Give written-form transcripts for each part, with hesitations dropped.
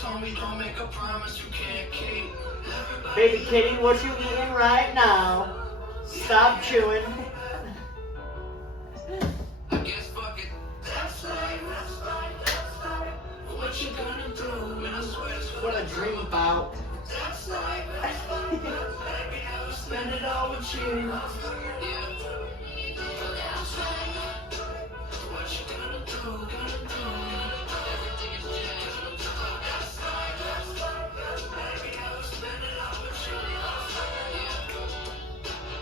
told me don't make a promise you can't keep. Baby kitty, what you eating right now? Stop chewing. I guess fuck it. That's life. What you gonna do? Man, I swear it's What I dream about. that's life. Baby, I will spend it all with you. Yeah. What you gonna do? Everything is changed. That's life. Baby, I will spend it all with you. Yeah.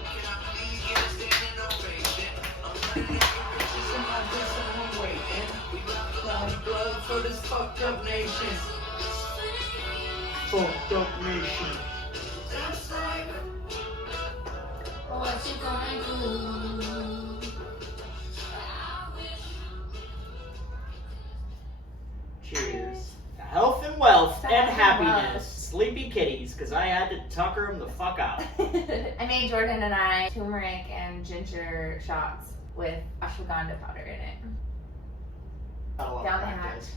Can I please get a standing ovation? I'm planning every bitches in my dress and I'm waiting. We got blood for this fucked up nation. Fucked up nation. That's life. What you gonna do? Cheers. Health and wealth and Health and happiness. wealth. Sleepy kitties, because I had to tucker them the fuck out. I made Jordan and I turmeric and ginger shots with ashwagandha powder in it. Got a lot of Down the practice.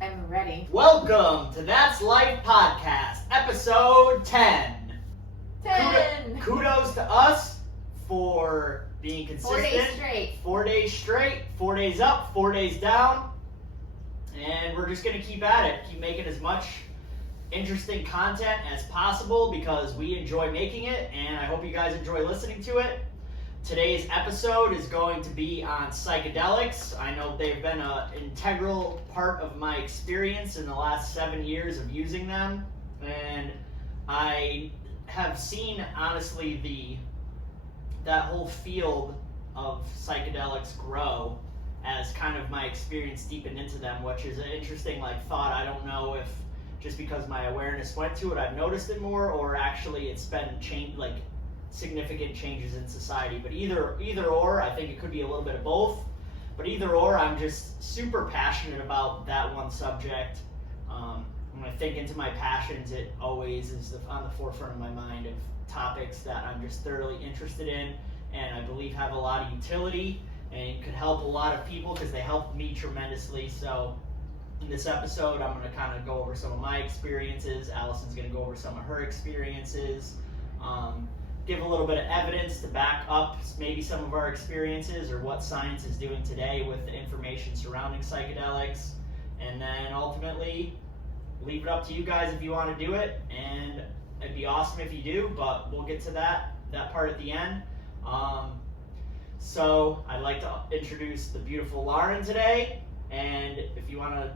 I'm ready. Welcome to That's Life Podcast, episode 10. 10! Kudos to us for being 4 consistent. days straight. 4 days straight, 4 days up, 4 days down. And we're just going to keep at it. Keep making as much interesting content as possible because we enjoy making it and I hope you guys enjoy listening to it. Today's episode is going to be on psychedelics. I know they've been an integral part of my experience in the last 7 years of using them. And I have seen, honestly, that whole field of psychedelics grow as kind of my experience deepened into them, which is an interesting thought. I don't know if just because my awareness went to it, I've noticed it more, or actually it's been significant changes in society. But either or, I think it could be a little bit of both. But either or, I'm just super passionate about that one subject. When I think into my passions, it always is on the forefront of my mind of topics that I'm just thoroughly interested in and I believe have a lot of utility and could help a lot of people because they helped me tremendously. So in this episode, I'm going to kind of go over some of my experiences. Allison's going to go over some of her experiences. Give a little bit of evidence to back up maybe some of our experiences or what science is doing today with the information surrounding psychedelics. And then ultimately, leave it up to you guys if you want to do it. And it'd be awesome if you do, but we'll get to that part at the end. So I'd like to introduce the beautiful Larin today. And if you want to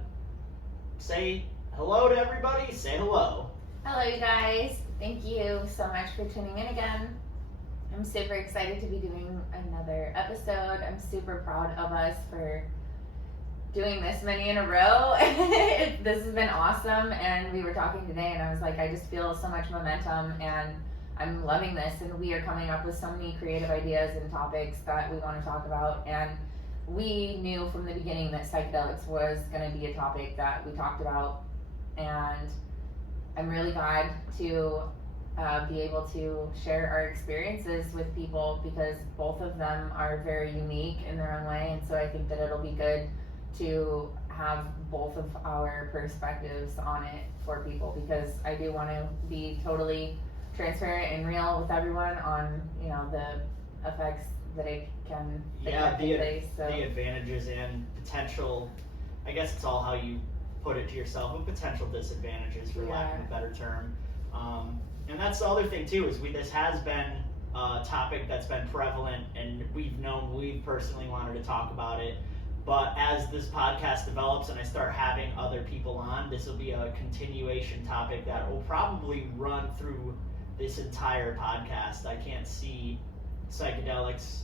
say hello to everybody, say hello. Hello, you guys. Thank you so much for tuning in again. I'm super excited to be doing another episode. I'm super proud of us for doing this many in a row. This has been awesome, and we were talking today, and I was like, I just feel so much momentum, and I'm loving this, and we are coming up with so many creative ideas and topics that we want to talk about, and we knew from the beginning that psychedelics was going to be a topic that we talked about, and I'm really glad to be able to share our experiences with people because both of them are very unique in their own way, and so I think that it'll be good to have both of our perspectives on it for people because I do want to be totally transparent and real with everyone on the effects that it can take place. So. The advantages and potential, I guess it's all how you put it to yourself, but potential disadvantages for lack of a better term. And that's the other thing too, is this has been a topic that's been prevalent and we've personally wanted to talk about it. But as this podcast develops and I start having other people on, this will be a continuation topic that will probably run through this entire podcast. I can't see psychedelics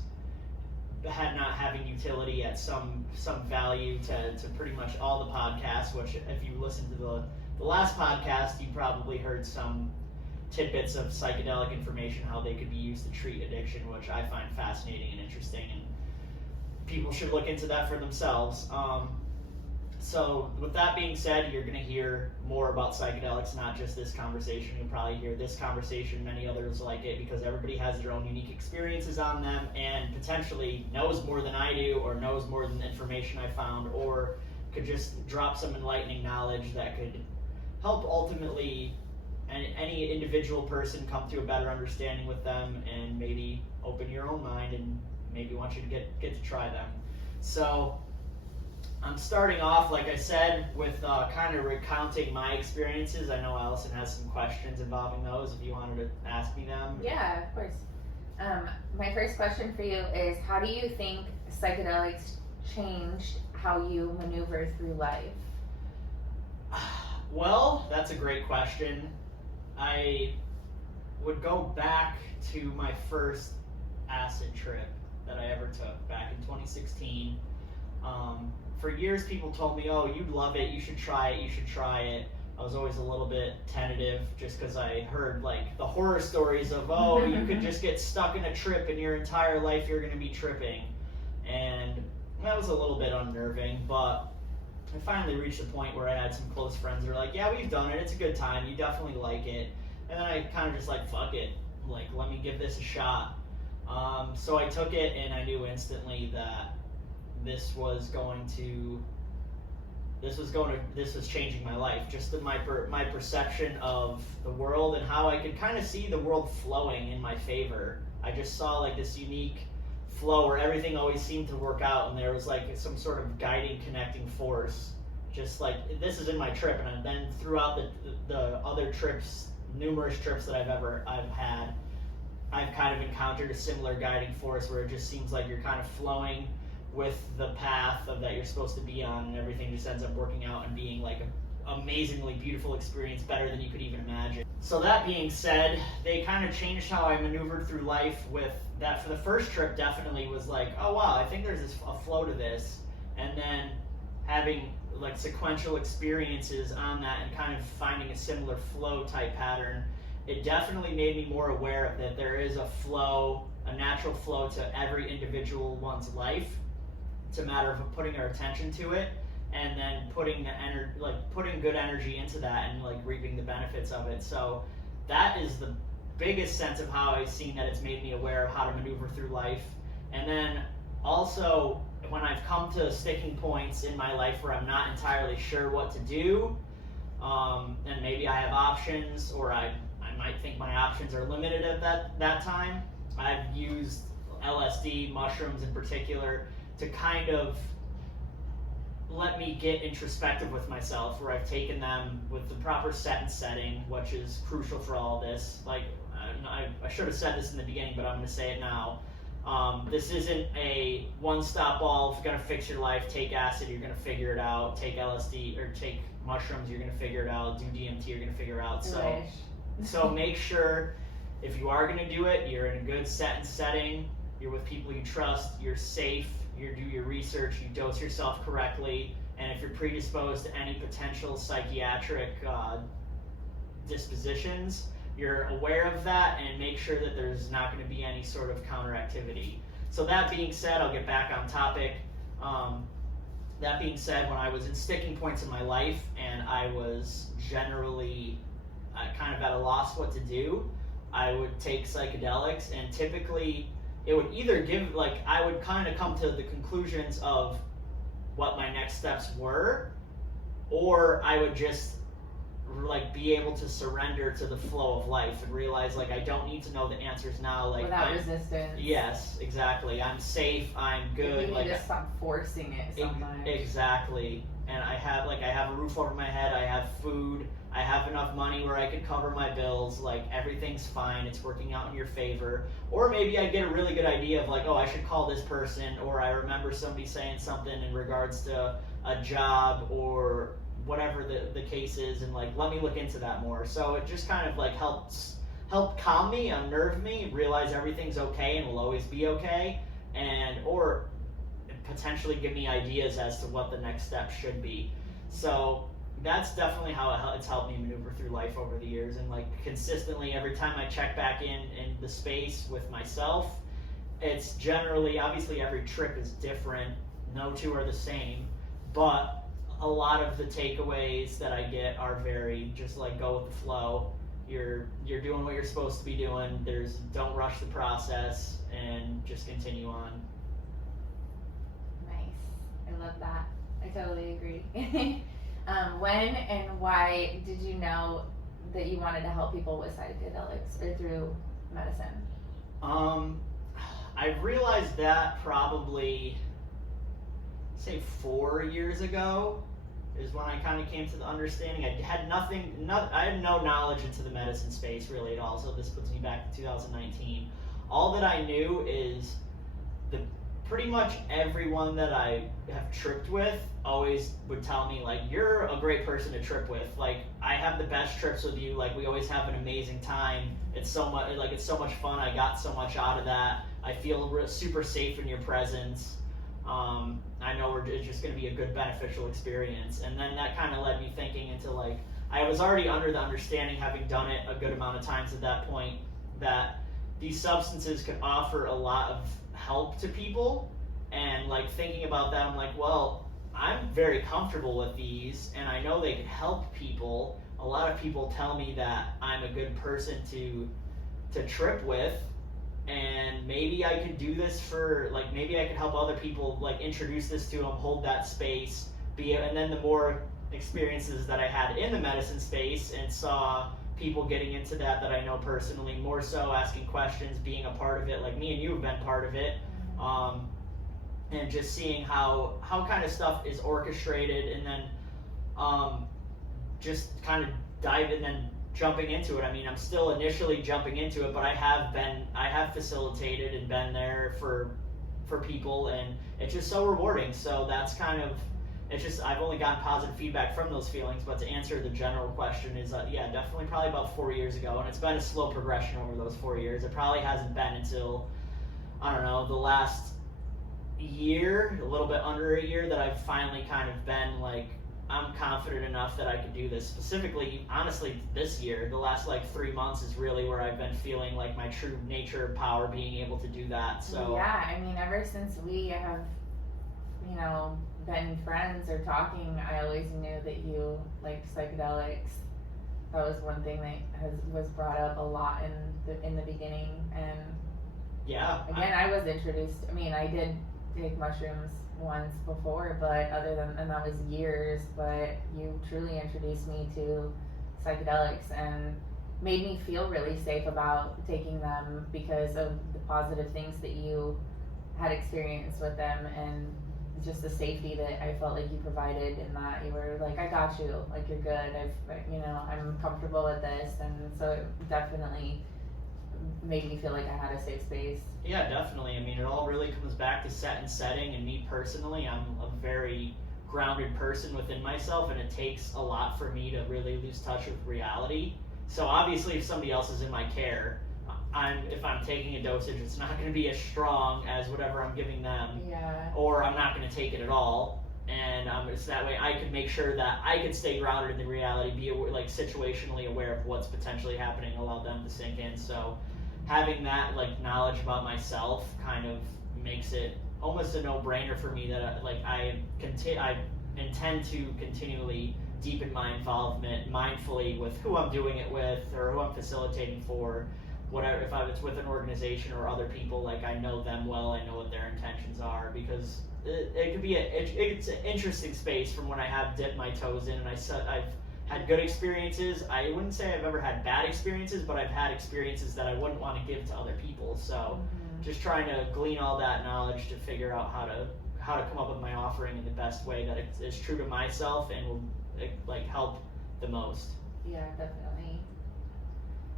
not having utility at some value to pretty much all the podcasts, which if you listen to the last podcast, you probably heard some tidbits of psychedelic information, how they could be used to treat addiction, which I find fascinating and interesting, and people should look into that for themselves. So with that being said, you're going to hear more about psychedelics, not just this conversation. You'll probably hear this conversation, many others like it, because everybody has their own unique experiences on them and potentially knows more than I do or knows more than the information I found or could just drop some enlightening knowledge that could help ultimately any individual person come to a better understanding with them, and maybe open your own mind and maybe want you to get to try them. So I'm starting off, like I said, with kind of recounting my experiences. I know Allison has some questions involving those, if you wanted to ask me them. Yeah, of course. My first question for you is, how do you think psychedelics changed how you maneuver through life? Well, that's a great question. I would go back to my first acid trip that I ever took back in 2016. For years, people told me, oh, you'd love it, you should try it, you should try it. I was always a little bit tentative just because I heard like the horror stories of, oh, you could just get stuck in a trip and your entire life you're going to be tripping. And that was a little bit unnerving, but I finally reached a point where I had some close friends who were like, yeah, we've done it, it's a good time, you definitely like it. And then I kind of just like, fuck it, like, let me give this a shot. So I took it, and I knew instantly that this was changing my life, just my perception of the world and how I could kind of see the world flowing in my favor. I just saw like this unique flow where everything always seemed to work out, and there was like some sort of guiding, connecting force. Just like, this is in my trip, and then throughout the other trips, numerous trips that I've had, I've kind of encountered a similar guiding force where it just seems like you're kind of flowing with the path that you're supposed to be on, and everything just ends up working out and being like an amazingly beautiful experience, better than you could even imagine. So that being said, they kind of changed how I maneuvered through life with that. For the first trip, definitely was like, oh wow, I think there's a flow to this, and then having like sequential experiences on that and kind of finding a similar flow type pattern, it definitely made me more aware of that there is a flow, a natural flow to every individual one's life. It's a matter of putting our attention to it, and then putting good energy into that, and like reaping the benefits of it. So that is the biggest sense of how I've seen that it's made me aware of how to maneuver through life. And then also, when I've come to sticking points in my life where I'm not entirely sure what to do, and maybe I have options, or I might think my options are limited at that time, I've used LSD, mushrooms in particular, to kind of let me get introspective with myself, where I've taken them with the proper set and setting, which is crucial for all of this. Like, I should have said this in the beginning, but I'm going to say it now. This isn't a one-stop all. If you're going to fix your life, take acid, you're going to figure it out. Take LSD, or take mushrooms, you're going to figure it out. Do DMT, you're going to figure it out. So make sure, if you are going to do it, you're in a good set and setting. You're with people you trust. You're safe. You do your research. You dose yourself correctly. And if you're predisposed to any potential psychiatric dispositions, you're aware of that, and make sure that there's not going to be any sort of counteractivity. So that being said, I'll get back on topic. That being said, when I was in sticking points in my life and I was generally kind of at a loss what to do, I would take psychedelics, and typically it would either give, like, I would kind of come to the conclusions of what my next steps were, or I would just like be able to surrender to the flow of life and realize, like, I don't need to know the answers now, like, without resistance. Yes, exactly. I'm safe, I'm good. You like, need to stop forcing it so much. Exactly. And I have a roof over my head, I have food, I have enough money where I could cover my bills, like, everything's fine, it's working out in your favor. Or maybe I get a really good idea of, like, oh, I should call this person, or I remember somebody saying something in regards to a job or whatever the case is, and like, let me look into that more. So it just kind of like helped calm me, unnerve me, realize everything's okay and will always be okay, and or potentially give me ideas as to what the next step should be. So that's definitely how it's helped me maneuver through life over the years, and like consistently every time I check back in the space with myself, it's generally, obviously every trip is different, no two are the same, but a lot of the takeaways that I get are very just like, go with the flow. You're doing what you're supposed to be doing. Don't rush the process, and just continue on. Nice. I love that. I totally agree. When and why did you know that you wanted to help people with psychedelics or through medicine? I realized that probably, say 4 years ago is when I kind of came to the understanding. I had I had no knowledge into the medicine space really at all, so this puts me back to 2019. All that I knew is pretty much everyone that I have tripped with always would tell me, like, you're a great person to trip with. Like, I have the best trips with you. Like, we always have an amazing time. It's so much fun. I got so much out of that. I feel super safe in your presence. I know it's just going to be a good beneficial experience. And then that kind of led me thinking into, like, I was already under the understanding, having done it a good amount of times at that point, that these substances could offer a lot of help to people. And like thinking about that, I'm like, well, I'm very comfortable with these and I know they can help people. A lot of people tell me that I'm a good person to trip with, and maybe I could do this for, like, maybe I could help other people, like, introduce this to them, hold that space, and then the more experiences that I had in the medicine space and saw people getting into that I know personally, more so asking questions, being a part of it, like me and you have been part of it, and just seeing how kind of stuff is orchestrated, and then just kind of dive and then jumping into it. I mean, I'm still initially jumping into it, but I have facilitated and been there for people, and it's just so rewarding. So that's kind of, it's just, I've only gotten positive feedback from those feelings. But to answer the general question is, yeah, definitely probably about 4 years ago, and it's been a slow progression over those 4 years. It probably hasn't been until, I don't know, the last year, a little bit under a year, that I've finally kind of been like, I'm confident enough that I could do this. Specifically, honestly, this year, the last like 3 months is really where I've been feeling like my true nature, power, being able to do that. So yeah, I mean, ever since we have, been friends or talking, I always knew that you liked psychedelics. That was one thing that was brought up a lot in the beginning. And yeah, again, I was introduced. I mean, I did take mushrooms once before, but and that was years, but you truly introduced me to psychedelics and made me feel really safe about taking them because of the positive things that you had experienced with them, and just the safety that I felt like you provided, in that you were like, I got you, like, you're good, I'm comfortable with this. And so it definitely made me feel like I had a safe space. Yeah, definitely. I mean, it all really comes back to set and setting, and me personally, I'm a very grounded person within myself, and it takes a lot for me to really lose touch with reality. So obviously, if somebody else is in my care, if I'm taking a dosage, it's not going to be as strong as whatever I'm giving them, Yeah. or I'm not going to take it at all. And it's that way I can make sure that I can stay grounded in the reality, be aware, like situationally aware of what's potentially happening, allow them to sink in. So having that like knowledge about myself kind of makes it almost a no-brainer for me that I intend to continually deepen my involvement mindfully with who I'm doing it with or who I'm facilitating for. Whatever, if it's with an organization or other people, like I know them well, I know what their intentions are, because it could be it's an interesting space from when I have dipped my toes in, and I've had good experiences. I wouldn't say I've ever had bad experiences, but I've had experiences that I wouldn't want to give to other people. So just trying to glean all that knowledge to figure out how to come up with my offering in the best way that is true to myself and will like help the most. Yeah, definitely.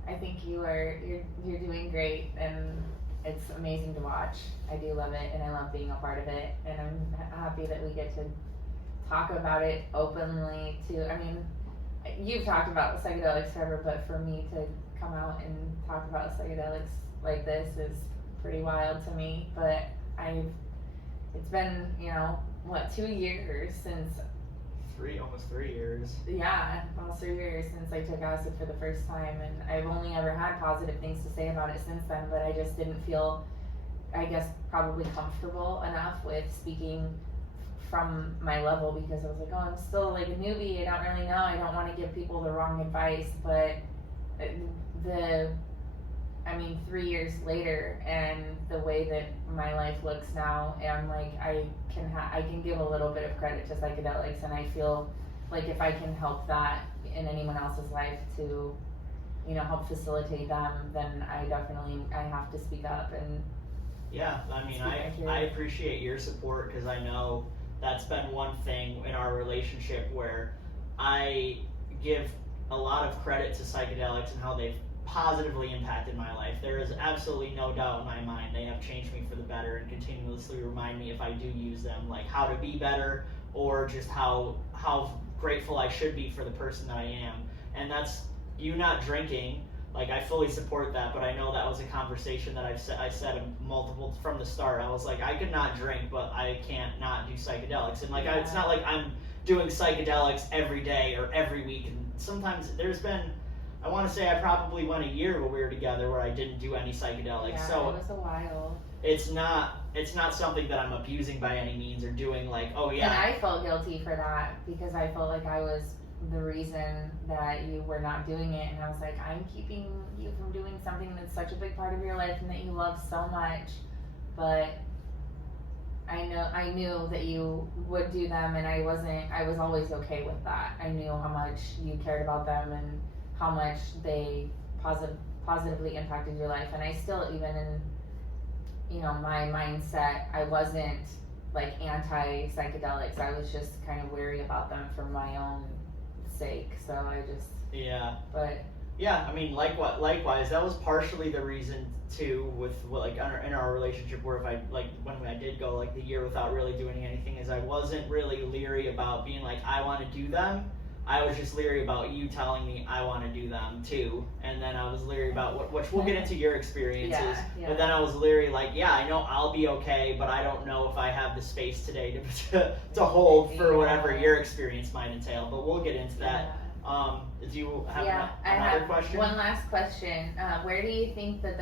I think you're doing great, and it's amazing to watch. I do love it, and I love being a part of it, and I'm happy that we get to talk about it openly too. I mean, you've talked about psychedelics forever, but for me to come out and talk about psychedelics like this is pretty wild to me. But it's been 2 years since. Almost 3 years. Yeah, almost 3 years since I took acid for the first time, and I've only ever had positive things to say about it since then, but I just didn't feel, I guess, probably comfortable enough with speaking from my level, because I was like, oh, I'm still like a newbie, I don't really know, I don't want to give people the wrong advice. But 3 years later, and the way that my life looks now, I'm like, I can give a little bit of credit to psychedelics, and I feel like if I can help that in anyone else's life to, you know, help facilitate them, then I have to speak up. And yeah, I mean, I appreciate your support, because I know that's been one thing in our relationship where I give a lot of credit to psychedelics and how they've positively impacted my life. There is absolutely no doubt in my mind they have changed me for the better and continuously remind me, if I do use them, like how to be better, or just how grateful I should be for the person that I am. And that's you not drinking. Like, I fully support that, but I know that was a conversation that I said multiple from the start. I was like, I could not drink, but I can't not do psychedelics. And like, it's not like I'm doing psychedelics every day or every week. And sometimes there's been, I want to say I probably went a year when we were together where I didn't do any psychedelics. Yeah, so it was a while. It's not something that I'm abusing by any means or doing like, oh yeah. And I felt guilty for that, because I felt like I was the reason that you were not doing it, and I was like, I'm keeping you from doing something that's such a big part of your life and that you love so much. But I knew that you would do them, and I was always okay with that. I knew how much you cared about them and how much they positively impacted your life. And I still, even in, you know, my mindset, I wasn't like anti-psychedelics. I was just kind of wary about them for my own sake. So I just, yeah. But yeah, I mean, likewise, that was partially the reason too, with like in our relationship, where if I like when I did go like the year without really doing anything, is I wasn't really leery about being like, I want to do them. I was just leery about you telling me I want to do them too, and then I was leery about which we'll get into your experiences. Yeah. But then I was leery, like, yeah, I know I'll be okay, but I don't know if I have the space today to hold for whatever your experience might entail. But we'll get into that. Do you have another question? One last question. Where do you think that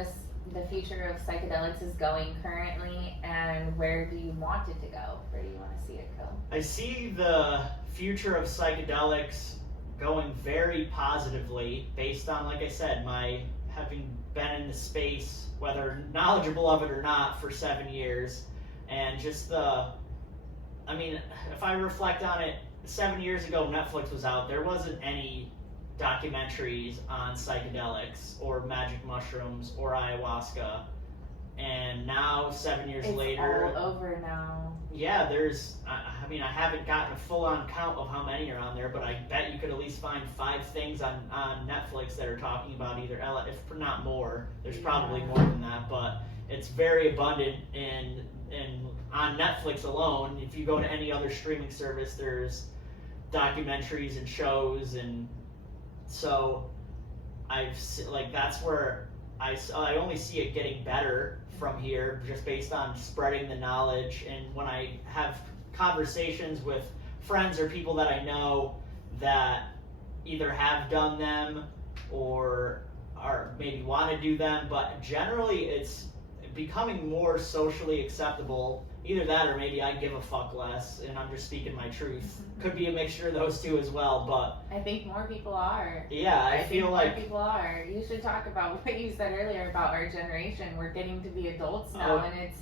the future of psychedelics is going currently, and where do you want it to go? Where do you want to see it go? I see the future of psychedelics going very positively, based on, like I said, my having been in the space, whether knowledgeable of it or not, for 7 years, and just if I reflect on it, 7 years ago Netflix was out, there wasn't any documentaries on psychedelics or magic mushrooms or ayahuasca, and now 7 years later, it's all over now. Yeah, I haven't gotten a full-on count of how many are on there, but I bet you could at least find 5 things on Netflix that are talking about either, if not more, there's probably more than that, but it's very abundant in on Netflix alone. If you go to any other streaming service, there's documentaries and shows, and so that's where I only see it getting better from here, just based on spreading the knowledge. And when I have conversations with friends or people that I know that either have done them or maybe want to do them, but generally it's becoming more socially acceptable. Either that, or maybe I give a fuck less and I'm just speaking my truth. Could be a mixture of those two as well, but I think more people are. Yeah, I feel like more people are. You should talk about what you said earlier about our generation. We're getting to be adults now, and it's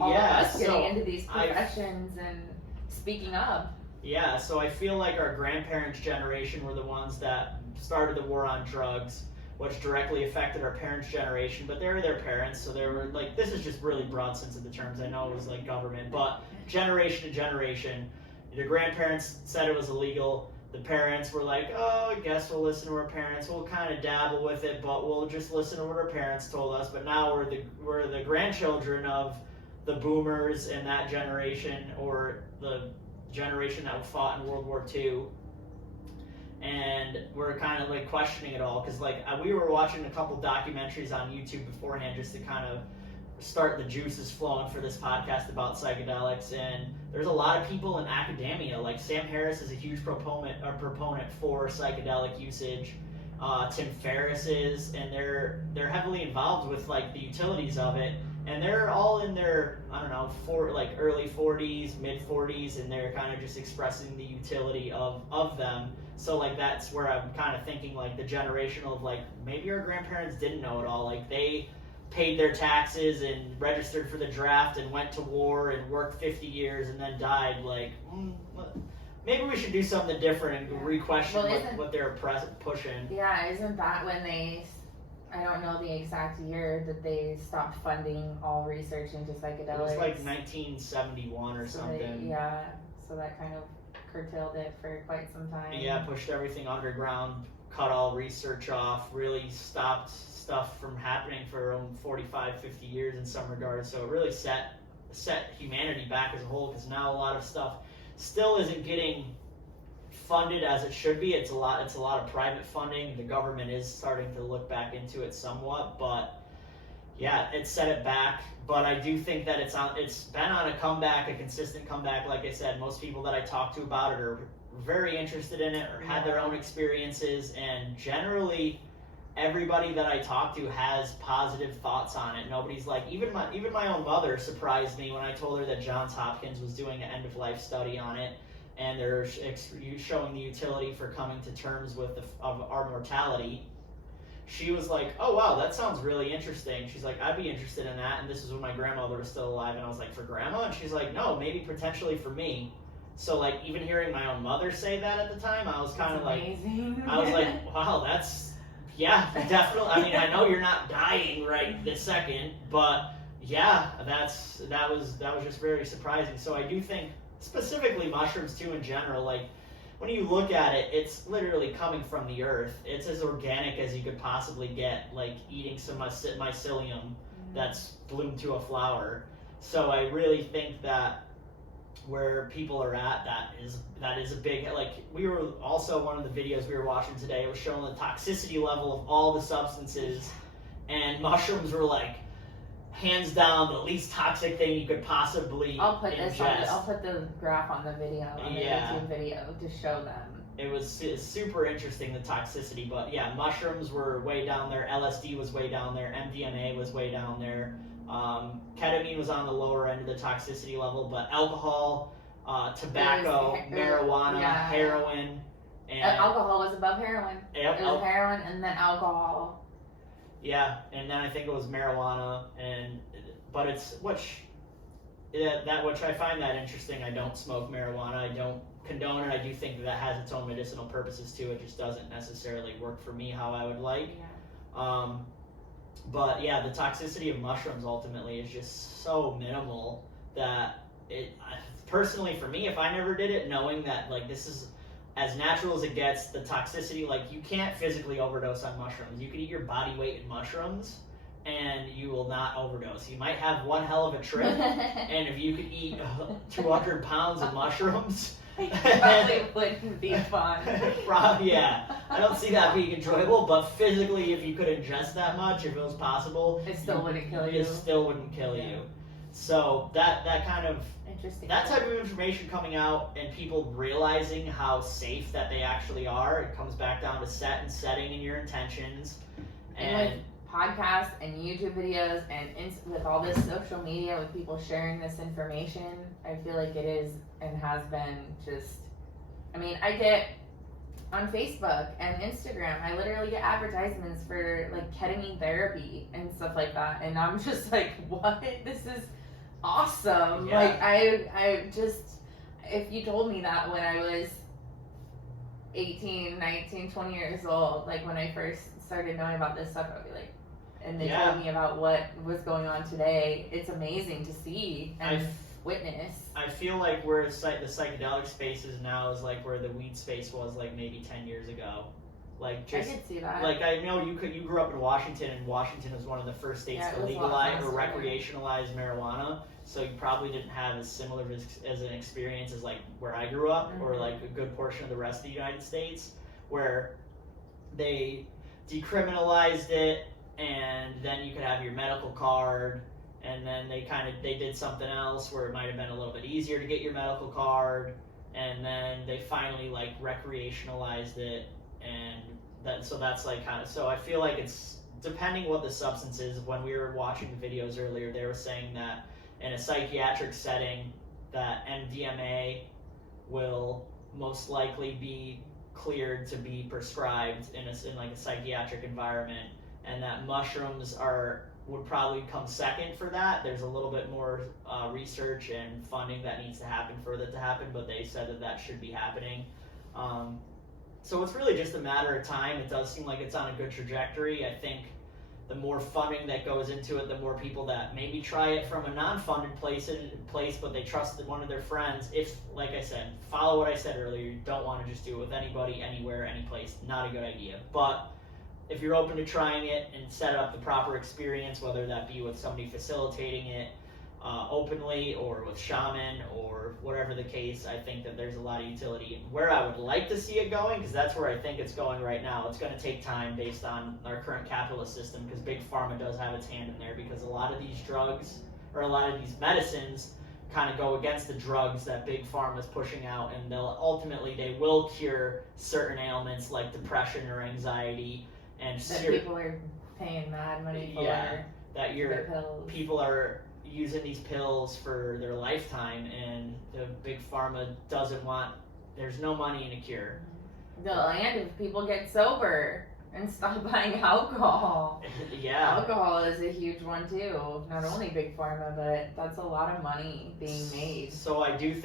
all of us getting into these professions and speaking up. Yeah, so I feel like our grandparents' generation were the ones that started the war on drugs, which directly affected our parents' generation, but they were their parents, so they were like, this is just really broad sense of the terms. I know it was like government, but generation to generation, the grandparents said it was illegal. The parents were like, oh, I guess we'll listen to our parents. We'll kind of dabble with it, but we'll just listen to what our parents told us. But now we're the grandchildren of the boomers in that generation, or the generation that fought in World War II. And we're kind of like questioning it all, because we were watching a couple documentaries on YouTube beforehand just to kind of start the juices flowing for this podcast about psychedelics. And there's a lot of people in academia, like Sam Harris is a huge proponent for psychedelic usage. Tim Ferriss is, and they're heavily involved with like the utilities of it. And they're all in their, I don't know, early 40s, mid 40s, and they're kind of just expressing the utility of them. So like that's where I'm kind of thinking like the generational of like, maybe our grandparents didn't know it all. Like they paid their taxes and registered for the draft and went to war and worked 50 years and then died. Like maybe we should do something different and re-question Well, isn't- what they're pushing. Yeah, isn't that when I don't know the exact year that they stopped funding all research into psychedelics? It was like 1971 or So something. so that kind of curtailed it for quite some time. Yeah, pushed everything underground, cut all research off, really stopped stuff from happening for 45, 50 years in some regards. So it really set humanity back as a whole, because now a lot of stuff still isn't getting funded as it should be. It's a lot of private funding. The government is starting to look back into it somewhat, but yeah, it set it back. But I do think that it's been on a comeback, a consistent comeback. Like I said, most people that I talk to about it are very interested in it or had their own experiences, and generally everybody that I talk to has positive thoughts on it. Nobody's like, even my own mother surprised me when I told her that Johns Hopkins was doing an end of life study on it, and they're showing the utility for coming to terms with of our mortality. She was like, oh wow, that sounds really interesting. She's like, I'd be interested in that. And this is when my grandmother was still alive, and I was like, for grandma? And she's like, no, maybe potentially for me. So like, even hearing my own mother say that at the time, I was kind of like, I was like, wow, that's, yeah, definitely. I mean, I know you're not dying right this second, but yeah, that was just very surprising. So I do think, specifically mushrooms too in general, like, when you look at it, it's literally coming from the earth. It's as organic as you could possibly get, like eating some mycelium that's bloomed to a flower. So I really think that where people are at, that is a big, like, we were also, one of the videos we were watching today was showing the toxicity level of all the substances, and mushrooms were like hands down the least toxic thing you could possibly I'll put ingest. I'll put the graph on the video, on the YouTube video, to show them. It was super interesting, the toxicity, but yeah, mushrooms were way down there, LSD was way down there, MDMA was way down there, ketamine was on the lower end of the toxicity level, but alcohol, tobacco, marijuana, heroin, and alcohol was above heroin. Yep, it was heroin and then alcohol. Yeah, and then I think it was marijuana, but it's which I find that interesting. I don't smoke marijuana. I don't condone it. I do think that has its own medicinal purposes too. It just doesn't necessarily work for me how I would like. Yeah. But yeah, the toxicity of mushrooms ultimately is just so minimal that personally for me, if I never did it, knowing that like this is as natural as it gets, the toxicity, like you can't physically overdose on mushrooms. You could eat your body weight in mushrooms and you will not overdose. You might have one hell of a trip, and if you could eat 200 pounds of mushrooms, probably wouldn't be fun. Yeah, I don't see that being enjoyable, but physically, if you could ingest that much, if it was possible, it still wouldn't kill you. It still wouldn't kill you. So that kind of, interesting. That type of information coming out and people realizing how safe that they actually are, it comes back down to setting and your intentions. And with podcasts and YouTube videos and with all this social media, with people sharing this information, I feel like it is and has been just, I mean, I get on Facebook and Instagram, I literally get advertisements for like ketamine therapy and stuff like that, and I'm just like, what? This is awesome. Yeah. Like I just, if you told me that when I was 18, 19, 20 years old, like when I first started knowing about this stuff, I'd be like, and they told me about what was going on today, it's amazing to see and witness. I feel like where the psychedelic space is now is like where the weed space was like maybe 10 years ago. Like just, I could see that. Like I know you grew up in Washington, and Washington was one of the first states to legalize or recreationalize marijuana. So you probably didn't have as similar as an experience as like where I grew up, or like a good portion of the rest of the United States, where they decriminalized it, and then you could have your medical card, and then they did something else where it might have been a little bit easier to get your medical card, and then they finally like recreationalized it, and that's like kind of, so I feel like it's depending what the substance is. When we were watching the videos earlier, they were saying that in a psychiatric setting that MDMA will most likely be cleared to be prescribed in like a psychiatric environment, and that mushrooms are would probably come second for that. There's a little bit more research and funding that needs to happen for that to happen, but they said that that should be happening. So it's really just a matter of time. It does seem like it's on a good trajectory. I think the more funding that goes into it, the more people that maybe try it from a non-funded place, but they trust one of their friends. If, like I said, follow what I said earlier, you don't want to just do it with anybody, anywhere, any place. Not a good idea. But if you're open to trying it and set up the proper experience, whether that be with somebody facilitating it openly or with shaman or whatever the case, I think that there's a lot of utility. Where I would like to see it going, because that's where I think it's going right now, it's going to take time based on our current capitalist system, because Big Pharma does have its hand in there, because a lot of these drugs, or a lot of these medicines, kind of go against the drugs that Big Pharma is pushing out, and they will cure certain ailments like depression or anxiety, and that people are paying mad money for. That people are using these pills for their lifetime, and the Big Pharma doesn't want. There's no money in a cure. And if people get sober and stop buying alcohol. Yeah. Alcohol is a huge one too. Not only Big Pharma, but that's a lot of money being made. So I do think